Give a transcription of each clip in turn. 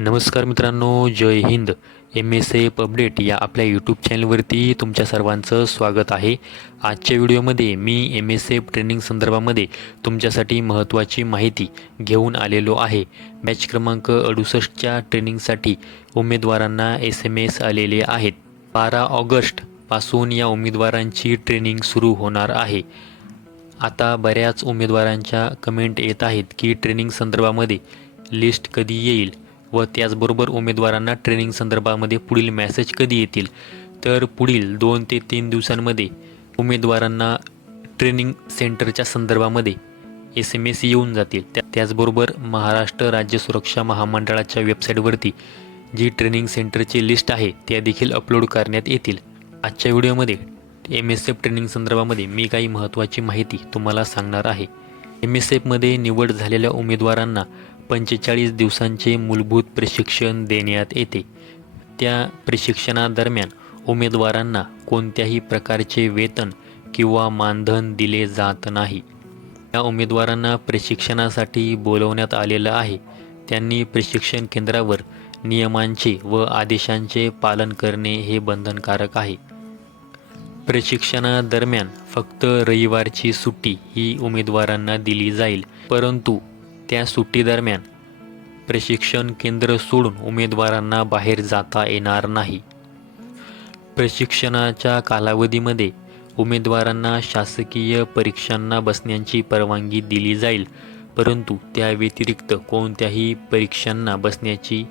नमस्कार मित्रांनो जय Hind. M S F update या आपल्या यूट्यूब चॅनलवरती तुमच्या सर्वांचं स्वागत आहे. आजच्या व्हिडिओमध्ये मी एम एस एफ ट्रेनिंग संदर्भामध्ये तुमच्यासाठी महत्त्वाची माहिती घेऊन आलेलो आहे. बॅच क्रमांक अडुसष्टच्या ट्रेनिंगसाठी उमेदवारांना एस एम एस आलेले आहेत. बारा ऑगस्टपासून या उमेदवारांची ट्रेनिंग सुरू होणार आहे. आता बऱ्याच उमेदवारांच्या कमेंट येत आहेत की ट्रेनिंग संदर्भामध्ये लिस्ट कधी येईल? व त्याचबरोबर उमेदवारांना ट्रेनिंग संदर्भामध्ये पुढील मॅसेज कधी येतील? तर पुढील दोन ते तीन दिवसांमध्ये उमेदवारांना ट्रेनिंग सेंटरच्या संदर्भामध्ये एस एम एस येऊन जातील. त्या त्याचबरोबर महाराष्ट्र राज्य सुरक्षा महामंडळाच्या वेबसाईटवरती जी ट्रेनिंग सेंटरची लिस्ट आहे त्या देखील अपलोड करण्यात येतील. आजच्या व्हिडिओमध्ये एम एस एफ ट्रेनिंग संदर्भामध्ये मी काही महत्त्वाची माहिती तुम्हाला सांगणार आहे. एम एस एफमध्ये निवड झालेल्या उमेदवारांना पंचेचाळीस दिवसांचे मूलभूत प्रशिक्षण देण्यात येते. त्या प्रशिक्षणादरम्यान उमेदवारांना कोणत्याही प्रकारचे वेतन किंवा मानधन दिले जात नाही. या उमेदवारांना प्रशिक्षणासाठी बोलवण्यात आलेलं आहे. त्यांनी प्रशिक्षण केंद्रावर नियमांचे व आदेशांचे पालन करणे हे बंधनकारक आहे. प्रशिक्षणादरम्यान फक्त रविवारची सुट्टी ही उमेदवारांना दिली जाईल परंतु त्या सुट्टीदरम्यान प्रशिक्षण केंद्र सोडून उमेदवारांना बाहेर जाता येणार नाही. प्रशिक्षणाच्या कालावधीमध्ये उमेदवारांना शासकीय परीक्षांना बसण्याची परवानगी दिली जाईल परंतु त्या व्यतिरिक्त कोणत्याही परीक्षांना बसण्याची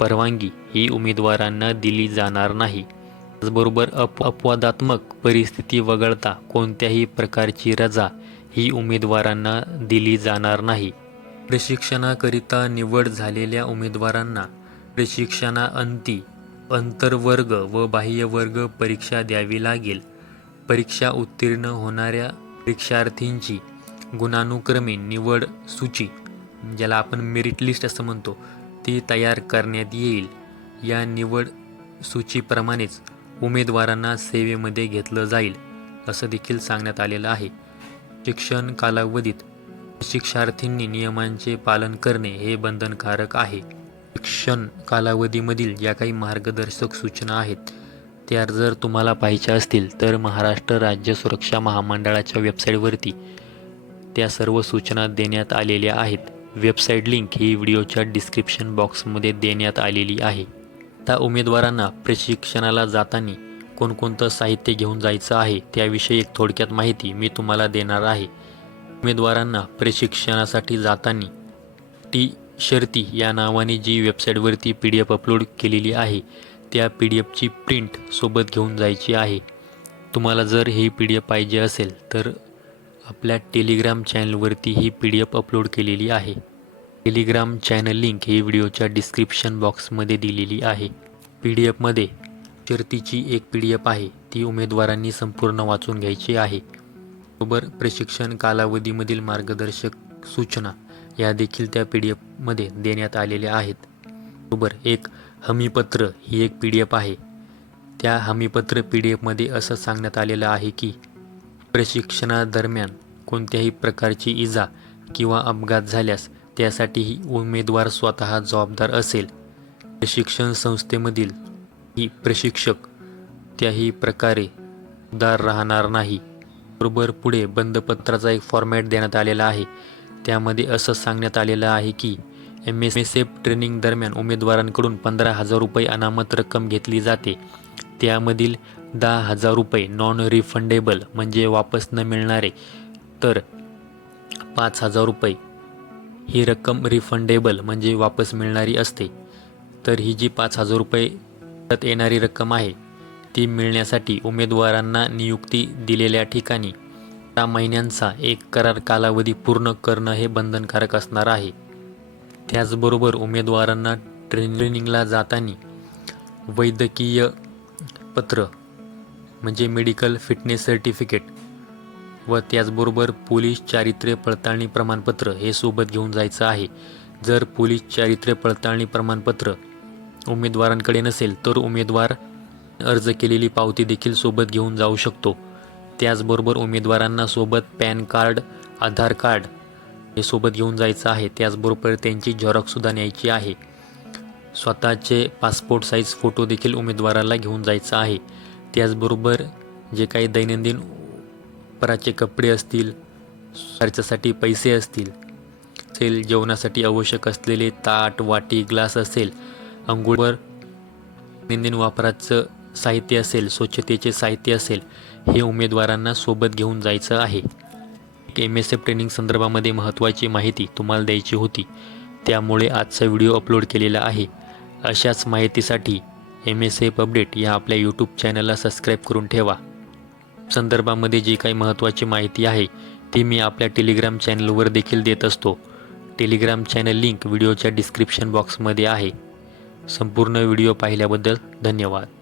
परवानगी ही उमेदवारांना दिली जाणार नाही. त्याचबरोबर अप अपवादात्मक परिस्थिती वगळता कोणत्याही प्रकारची रजा ही उमेदवारांना दिली जाणार नाही. प्रशिक्षणाकरिता निवड झालेल्या उमेदवारांना प्रशिक्षणाअंती अंतर्वर्ग व बाह्यवर्ग परीक्षा द्यावी लागेल. परीक्षा उत्तीर्ण होणाऱ्या परीक्षार्थींची गुणानुक्रमे निवड सूची ज्याला आपण मेरिट लिस्ट असं म्हणतो ती तयार करण्यात येईल. या निवड सूचीप्रमाणेच उमेदवारांना सेवेमध्ये घेतलं जाईल असं देखील सांगण्यात आलेलं आहे. शिक्षण कालावधीत शिक्षार्थींनी नियमांचे पालन करणे हे बंधनकारक आहे. शिक्षण कालावधीमधील ज्या काही मार्गदर्शक सूचना आहेत त्या जर तुम्हाला पाहिजे असतील तर महाराष्ट्र राज्य सुरक्षा महामंडळाच्या वेबसाईटवरती त्या सर्व सूचना देण्यात आलेल्या आहेत. वेबसाईट लिंक ही व्हिडिओच्या डिस्क्रिप्शन बॉक्समध्ये देण्यात आलेली आहे. त्या उमेदवारांना प्रशिक्षणाला जाताना कोणकोणतं साहित्य घेऊन जायचं आहे त्याविषयी एक थोडक्यात माहिती मी तुम्हाला देणार आहे. उमेदवारांना प्रशिक्षणासाठी जाताना टी. शर्ती या नावाने जी वेबसाईटवरती पी डी एफ अपलोड केलेली आहे त्या पी डी एफची प्रिंट सोबत घेऊन जायची आहे. तुम्हाला जर ही पी डी एफ पाहिजे असेल तर आपल्या टेलिग्राम चॅनलवरती ही पी डी एफ अपलोड केलेली आहे. टेलिग्राम चॅनल लिंक ही व्हिडिओच्या डिस्क्रिप्शन बॉक्समध्ये दिलेली आहे. पी डी एफमध्ये शर्तीची एक पी डी एफ आहे ती उमेदवारांनी संपूर्ण वाचून घ्यायची आहे. बरोबर प्रशिक्षण कालावधीमधील मार्गदर्शक सूचना या देखील त्या पी डी एफमध्ये देण्यात आलेल्या आहेत. बरोबर एक हमीपत्र ही एक पी डी एफ आहे. त्या हमीपत्र पी डी एफमध्ये असं सांगण्यात आलेलं आहे की प्रशिक्षणादरम्यान कोणत्याही प्रकारची इजा किंवा अपघात झाल्यास त्यासाठीही उमेदवार स्वतः जबाबदार असेल. प्रशिक्षण संस्थेमधील ही प्रशिक्षक त्याही प्रकारे उदार राहणार नाही. बरोबर पुढे बंदपत्राचा एक फॉर्मॅट देण्यात आलेला आहे. त्यामध्ये असं सांगण्यात आलेलं आहे की M S S F training दरम्यान उमेदवारांकडून पंधरा हजार रुपये अनामत रक्कम घेतली जाते. त्यामधील दहा हजार रुपये नॉन रिफंडेबल म्हणजे वापस न मिळणारे. तर पाच हजार रुपये ही रक्कम रिफंडेबल म्हणजे वापस मिळणारी असते. तर ही जी पाच हजार रुपये येणारी रक्कम आहे ती मिळण्यासाठी उमेदवारांना नियुक्ती दिलेल्या ठिकाणी. त्या महिन्यांचा एक करार कालावधी पूर्ण करणं हे बंधनकारक असणार आहे. त्याचबरोबर उमेदवारांना ट्रेनिंगला जाताना वैद्यकीय पत्र म्हणजे मेडिकल फिटनेस सर्टिफिकेट व त्याचबरोबर पोलीस चारित्र्य पडताळणी प्रमाणपत्र हे सोबत घेऊन जायचं आहे. जर पोलीस चारित्र्य पडताळणी प्रमाणपत्र उमेदवारांकडे नसेल तर उमेदवार अर्ज केलेली पावती देखील सोबत घेऊन जाऊ शकतो. त्याचबरोबर उमेदवारांना सोबत पॅन कार्ड आधार कार्ड हे सोबत घेऊन जायचं आहे. त्याचबरोबर त्यांची झेरॉक्ससुद्धा न्यायची आहे. स्वतःचे पासपोर्ट साईज फोटो देखील उमेदवाराला घेऊन जायचं आहे. त्याचबरोबर जे काही दैनंदिन पराचे कपडे असतील खर्चासाठी पैसे असतील असेल जेवणासाठी आवश्यक असलेले ताट वाटी ग्लास असेल अंघोळवर दैनंदिन वापराचं साहित्य असेल स्वच्छतेचे साहित्य असेल हे उमेदवारांना सोबत घेऊन जायचं आहे. एम एस एफ ट्रेनिंग संदर्भामध्ये महत्त्वाची माहिती तुम्हाला द्यायची होती. त्यामुळे आजचा व्हिडिओ अपलोड केलेला आहे. अशाच माहितीसाठी एम एस एफ अपडेट या आपल्या यूट्यूब चॅनलला सबस्क्राईब करून ठेवा. संदर्भामध्ये जी काही महत्त्वाची माहिती आहे ती मी आपल्या टेलिग्राम चॅनलवर देखील देत असतो. टेलिग्राम चॅनल लिंक व्हिडिओच्या डिस्क्रिप्शन बॉक्समध्ये आहे. संपूर्ण व्हिडिओ पाहिल्याबद्दल धन्यवाद.